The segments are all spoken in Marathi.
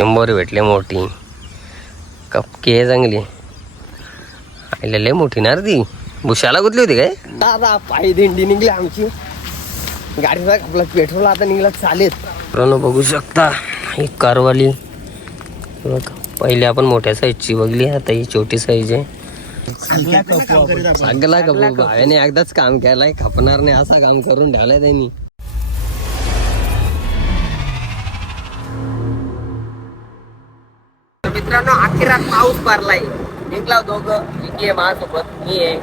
शंभर भेटले मोठी कपकी आहे चांगली. लय मोठी ना रे ती. भुशाला गुतली होती काय दादा. पायी दिंडी निघली आमची. गाडीचा आपला पेट्रोल आता निघला चालेल. बघू शकता ही कारवाली. पहिले आपण मोठ्या साईजची बघली, आता ही छोटी साईज आहे. चांगला कपू भाव्याने एकदाच काम केलाय, खपणार नाही असा काम करून ठेवलाय त्यांनी. मित्रांनो अखेरात पाऊस पडलाय. निघला दोघं, एक आहे माझ्यासोबत, मी आहे.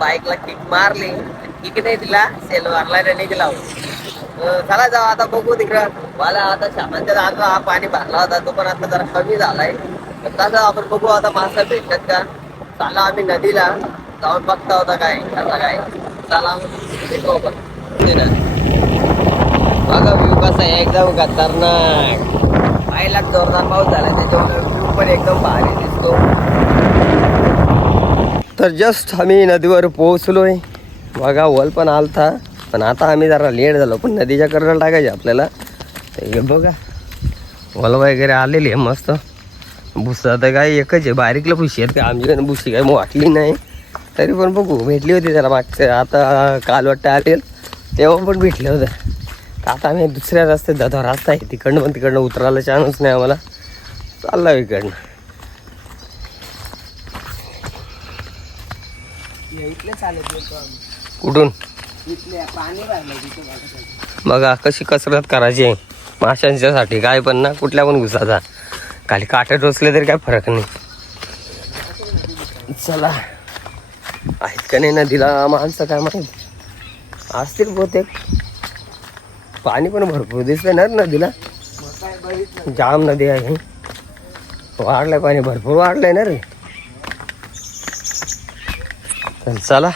बाईकला किक मारली, किक नाही दिला, सेल मारला निघला. चला जाऊ आता बघू तिकडं. मला आता शामांच्या दादा पाणी भरला होता, तो पण आता जरा कमी झालाय. तसं आपण बघू आता मासा भेटतात का. चला आम्ही नदीला जाऊन बघता होता काय कसा काय. चला भेटू आपण. बघा व्ह्यू कसा आहे, एकदम खतरनाक. पाहिला जोरदार पाऊस झाला त्याच्यामुळे व्ह्यू पण एकदम भारी दिसतो. तर जस्ट आम्ही नदीवर पोहोचलोय. बघा वल पण आलता, पण आता आम्ही जरा लेट झालो. पण नदीच्या कडेला टाकायचे आपल्याला. हे बघा वल वगैरे आलेली आहे मस्त. भुसा तर काय एकच आहे, बारीकला भुशी आहेत का आमच्याकडे. भुशी काय वाटली नाही, तरी पण बघू भेटली होती त्याला मागच्या. आता काल वाटतं आलेल तेव्हा पण भेटले होतं. आता आम्ही दुसऱ्या रस्त्यात जातो. रस्ता आहे तिकडनं, पण तिकडनं उतरायला चान्स नाही आम्हाला. चालला इकडनं. कुठून बघा कशी कसरत करायची आहे माशांच्यासाठी. काय पण ना कुठल्या पण घुसाचा खाली काटे टोचले तरी काय फरक नाही. चला आहेत का नाही नदीला माणसं काय माहीत, असतील बहुतेक. पाणी पण भरपूर दिसतंय ना नदीला. जाम नदी आहे, वाढलंय पाणी, भरपूर वाढलंय ना रे. चला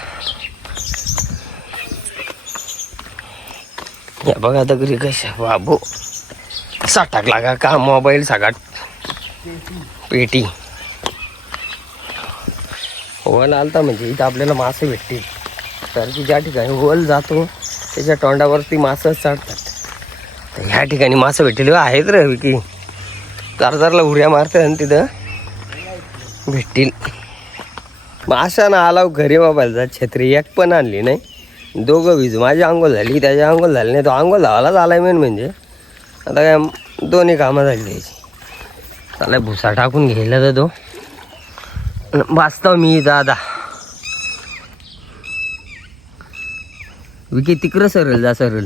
या बघा दगडी कशा बाबू. असा टाकला का का मोबाईल सगळ्यात पेटी. वल आलता म्हणजे इथं आपल्याला मासे भेटतील. तर की ज्या ठिकाणी वल जातो त्याच्या तोंडावरती मासे चढतात. तर ह्या ठिकाणी मासे भेटतील आहेत रे विकी. चारदारला उड्या मारतात आणि तिथं भेटतील. माशा ना आला घरी मोबाईलचा छत्री एक पण आणली नाही. दोघं वीज, माझी आंघोळ झाली त्याची आंघोळ झाली नाही. तो आंघोळ धावायलाच आलाय मेन म्हणजे. आता काय दोन्ही कामं झाली त्याची. चालाय भुसा टाकून घ्यायला तर तो वाचतो मी दादा. विकी तिकडं सरळ जा सरळ.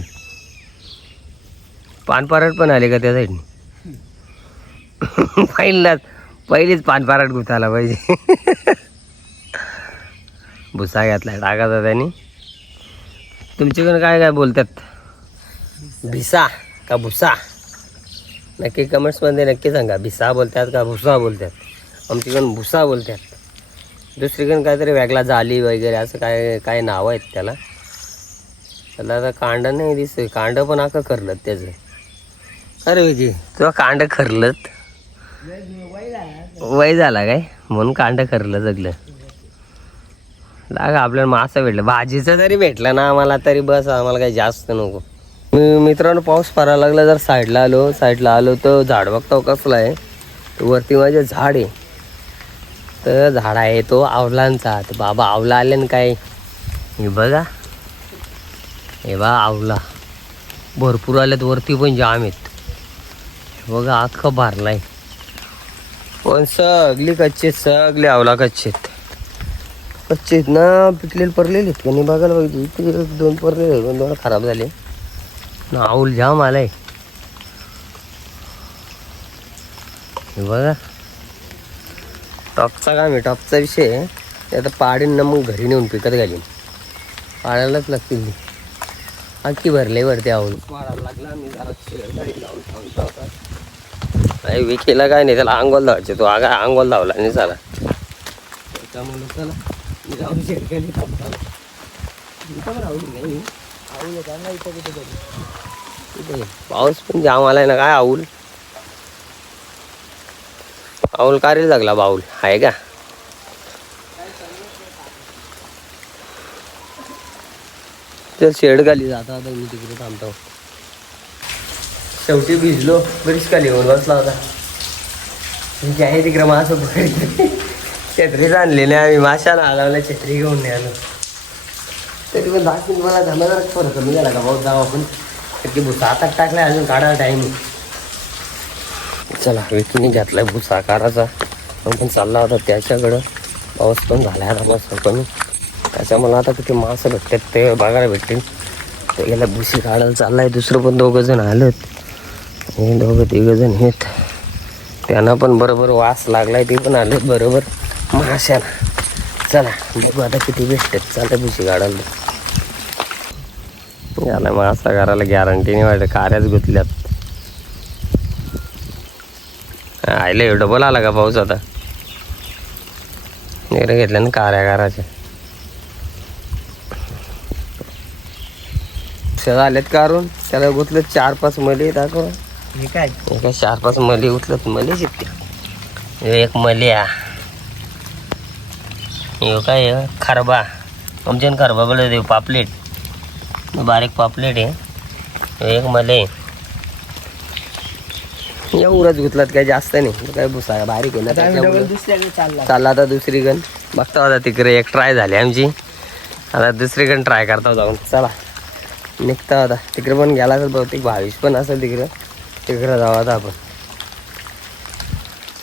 पानपारट पण आले का त्या साईडने. पहिलीच पानपारट गुताला पाहिजे. भुसा घातलाय टाकाचा त्यांनी. तुमच्याकडे काय काय बोलतात, भिसा का भुसा? नक्की कमेंट्समध्ये नक्की सांगा. भिसा बोलतात का भुसा बोलतात? आमच्याकडून भुसा बोलतात. दुसरीकडून काहीतरी वेगळा जाली वगैरे असं काय काय नाव आहेत त्याला. त्याला आता कांड नाही दिसतोय. कांड पण आका खरलत त्याचं. अरे विकी तुझं कांड खरलत वय झाला काय म्हणून कांड खरलं जगलं. लागा आपल्याला मासा भेटलं, भाजीचं जरी भेटलं ना आम्हाला तरी बस. आम्हाला काही जास्त नको. मित्रांनो पाऊस पडायला लागला. जर साईडला आलो तर झाड बघतो कसला आहे. वरती माझे झाड आहे. तर झाड आहे तो आवलांचा. तर बाबा आवला आले ना काय. हे बघा हे बा आवला भरपूर आल्यात. वरती पण जाम आहेत. बघा अख्खं भरलाय. पण सगळी कच्चे, सगळे आवला कच्चे आहेत. कच्चे आहेत ना. पिकलेले परलेले आहेत का नाही बघायला पाहिजे. इथे दोन परलेले, दोन खराब झाले ना. आऊल जाम आलाय. हे बघा टॉपचा काम आहे. टॉपचा विषय आहे. ते आता पाडीन ना मग घरी नेऊन पिकत घालीन. पाडायलाच लागतील. अख्खी भरले वरती आऊल. पाडायला लागला मी जरा विकेला काय नाही. त्याला अंघोल धावायचे. तो अंघोल धावला नाही झाला त्याच्यामुळे. चला मी जाऊन शेडकेली पाऊस पण जाम आलाय ना. काय आऊल आऊल कारेल लागला. बाऊल आहे का. तर शेड खाली जाता आता मी तिकडे थांबतो. शेवटी भिजलो बरीच खाली येऊन बसला होता. जे आहे तिकडे मासं पकडली. छत्रीच आणली नाही आम्ही, माशाला हलवल्या छत्री घेऊन नाही आलो. तरी पण 10 मिनिट मला झालं जरा फरक कमी झाला का बहुत जाऊ आपण. की भुसा आता टाकलाय अजून काढायला टाईम. चला विकीने घेतलाय भुसा आकाराचा. पण चालला होता त्याच्याकडं. पाऊस पण झाला आता मस्त कमी. त्याच्यामुळे आता किती मासं भेटतात ते बघायला भेटतील. ते गेला भुशी काढायला चाललाय. दुसरं पण 2 जण आलेत. हे 2-3 जण आहेत. त्यांना पण बरोबर वास लागलाय. ते पण आलेत बरोबर माशाला. चला बघू आता किती भेटतात. चालतं भुशी काढायला. याला मासा करायला गॅरंटी नाही वाटत. कार्याच गुतल्यात. आयले डबल आला का पाऊस आता. निरे घेतल्या ना कार्या करायचे. आलेत काढून त्याला गुतलं 4-5 मली दाखव. हे काय 4-5 मली उचलत. मली शिकते. एक मल्या. हे काय खरबा. आमच्या खरबा बोलत देऊ. पापलेट बारीक पापलेट आहे. एक मले एवढंच गुतलात. काय जास्त नाही. काय भुसा बारीक आहे ना. चालला आता दुसरी गण बघता होता. तिकडे एक ट्राय झाली आमची. आता दुसरी गण ट्राय करता जाऊन. चला निघता होता. तिकडे पण गेला असेल बहुतेक. 22 पण असेल तिकडं. तिकडं जाऊ आता आपण.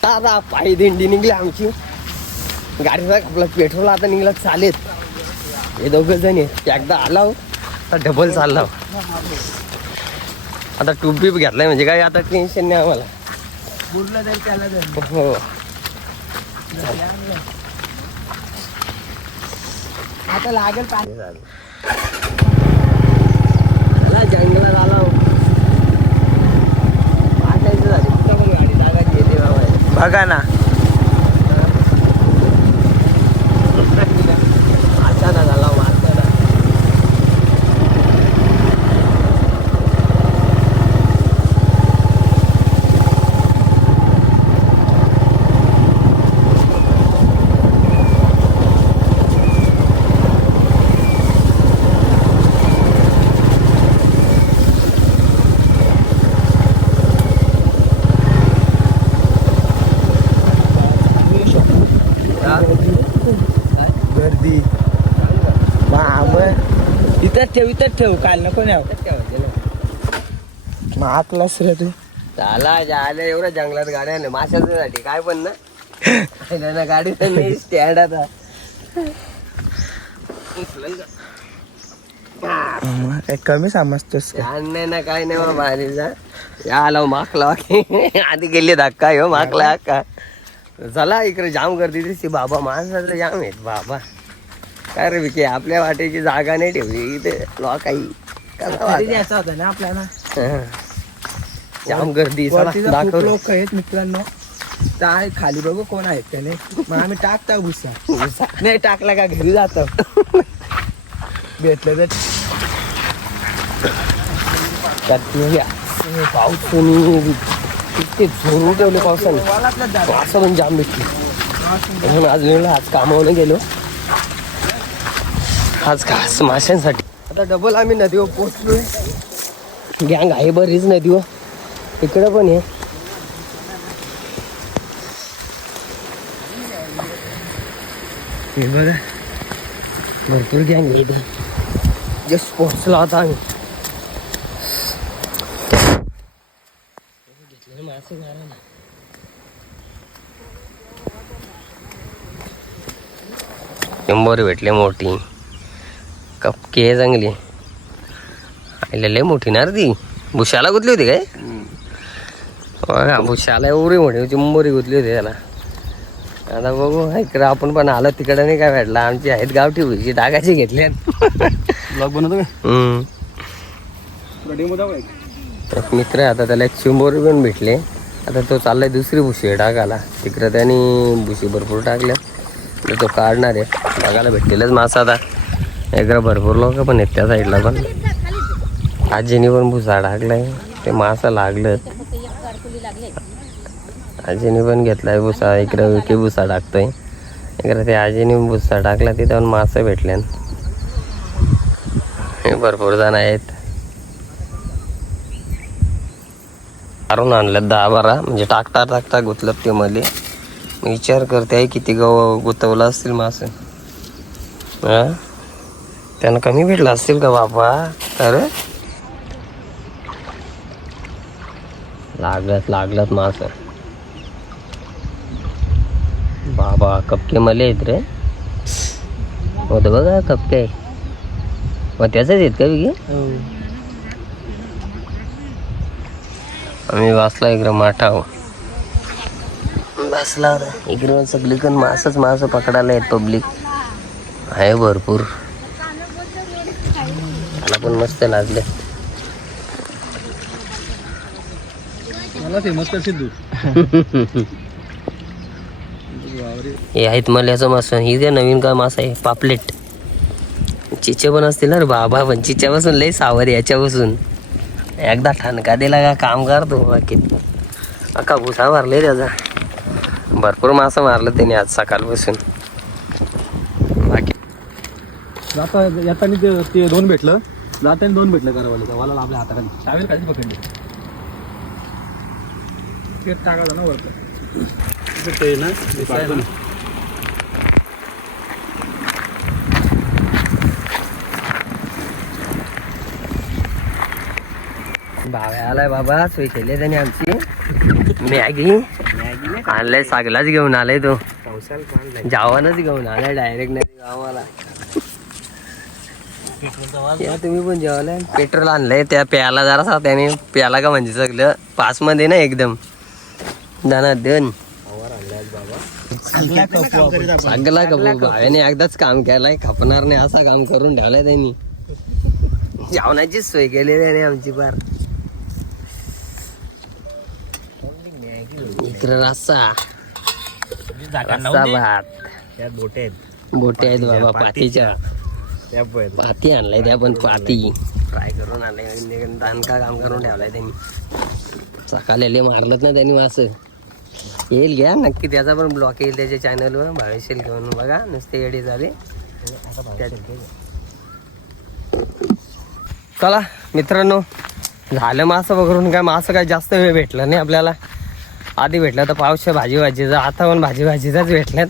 आता पायी दिंडी निघली आमची. गाडीचा आपला पेट्रोल आता निघला चालेत. हे 2 जण आहेत. एकदा आला आता डबल चालला. आता टूप घेतलाय म्हणजे काय आता टेन्शन नाही आम्हाला. हो आता लागेल पाणी. जंगलात आला गाडी टाकायची येते बघा ना. अचानक आला मारताना. गर्दी इथं ठेव काल नको नाही मग आतलाच रे तू. झाला झालं एवढं जंगलात गाड्या नाही माशासाठी काय पण ना गाडी नाही स्टँड आता. काय कमी समजतोस नाही ना काय नाही बाबा. भारीचा या आला माकला आधी गेली धक्का हो माकला हक्का. चला इकडे जाम गर्दी दिसते बाबा. माणसाचं जाम आहेत बाबा. काय रे विके आपल्या वाटेची जागा नाही ठेवली इथे. काही द्यायचा होता ना आपल्याला. जाम गर्दी. दाखव लोक आहेत मित्रांनो. काय खाली बघू कोण आहेत त्याने. मग आम्ही टाकता भुसा. नाही टाकला का घरी जात भेटलं तर पाऊस इतके जोर ठेवले पावसाने. असं पण जाम भेटली. आज आज कामावर गेलो आज खास माशांसाठी. आता डबल आम्ही नदीवर पोचलोय. गँग आहे बरीच नदीवर. इकडं पण आहे. हे बघा भरपूर गँग आहे इथं. जस्ट पोचलो आता आम्ही. मासे मारा. शंभर भेटले मोठी. कपकी आहे चांगली. लय मोठी ना रे ती. भुशाला गुतली होती काय. बघा भुशाला एवढी मोठी चिंबोरी गुतली होती त्याला. आता बघू इकडं आपण पण आलो तिकडं नाही काय भेटला. आमची आहेत गावठी भुशी टाकायची घेतली. मित्र आता त्याला एक चिंबोरी पण भेटले. आता तो चाललाय दुसरी भुशी टाकायला. तिकडं त्यांनी भुशी भरपूर टाकल्या. तर तो काढणार आहे. बघायला भेटतीलच मासा आता. इकडं भरपूर लोक पण आहेत त्या साईडला पण. आजीने पण भुसा टाकलाय. ते मासा लागलं. आजीने पण घेतलाय भुसा. इकडे विकी भुसा टाकतोय. इकडे ते आजीने भुसा टाकला. तिथे पण मासे भेटले. भरपूर जण आहेत. मारून आणलं 10-12 म्हणजे टाकता गुतलं ते मध्ये. विचार करते आहे किती गुतवलं असतील मासे. हा त्यांना कमी भेटलं असतील का बापा. अरे लागलत मास बाबा. कपके मले आहेत रे. होतं बघा कपके. मग त्याच आहेत का बिगी. आम्ही वाचला इकडं माठाव बसला इकडं सगळीकडून मास पकडायला आहेत. पब्लिक आहे भरपूर. मला पण मस्त लागले. मला फेमस करशील तू. हे आहेत मल्याचं मास. ही काय नवीन का मासा आहे पापलेट. चिचे पण असतील ना रे बाबा. पण चिच्यापासून लय सावर याच्यापासून. एकदा ठणका दिला का काम करतो बाकी. अख्खा भुसा मारले त्याचा. भरपूर मासा मारलं त्याने आज सकाळपासून. बाकी येताना ते 2 भेटलं. जाताना 2 भेटलं करावाले. वाला आपल्या हाताखाली शावेल काहीच पकडले. ते टाकायचं ना वरतं ते ना दिसायला. भाव्या आलाय बाबा. सोय केली त्याने आमची. मॅगी आणलाय. सागलाच घेऊन आलाय तो. जावानच घेऊन आलाय डायरेक्ट. नाही गावाला तुम्ही पण जेवायला. पेट्रोल आणलंय त्या प्याला जरासा. त्याने प्याला का म्हणजे सगळं पास मध्ये ना एकदम दाना देऊन चांगला कपू. भाव्याने एकदाच काम केलाय. खपणार नाही असा काम करून ठेवलाय त्यांनी. जेवणाचीच सोय केली त्याने आमची फार. इकडं रस्सा भात. बोटे आहेत बाबा पातीच्या. पाती आणलाय त्या पण पाती फ्राय करून आणलाय. दानका काम करून ठेवलाय त्यांनी. सकाळी मारलत ना त्यांनी मास. येईल घ्या नक्की. त्याचा पण ब्लॉग येईल त्याच्या चॅनलवर. भावेशील घेऊन बघा. नुसते गाडी झाले. चला मित्रांनो झालं मासं वगैरे. काय मासं काय जास्त वेळ भेटलं नाही आपल्याला. आधी भेटलं तर पावशे भाजीचा. आता पण भाजीचाच भेटल्यात.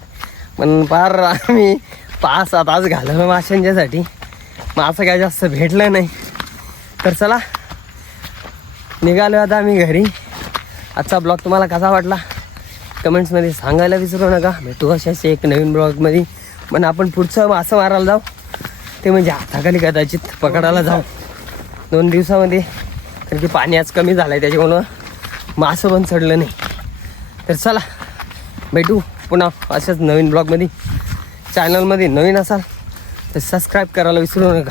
पण फार आम्ही 5-7 तास घालवलं माशांच्यासाठी. मासं काय जास्त भेटलं नाही. तर चला निघालो आता आम्ही घरी. आजचा ब्लॉग तुम्हाला कसा वाटला कमेंट्समध्ये सांगायला विसरू नका. भेटू अशाच एक नवीन ब्लॉगमध्ये. पण आपण पुढचं मासं मारायला जाऊ. ते म्हणजे हाताखाली कदाचित पकडायला जाऊ 2 दिवसामध्ये. कारण की पाणी आज कमी झालं आहे त्याच्यामुळं मासं पण चढलं नाही. तर चला भेटू पुन्हा अशाच नवीन ब्लॉगमध्ये. चॅनलमध्ये नवीन असाल तर सबस्क्राईब करायला विसरू नका.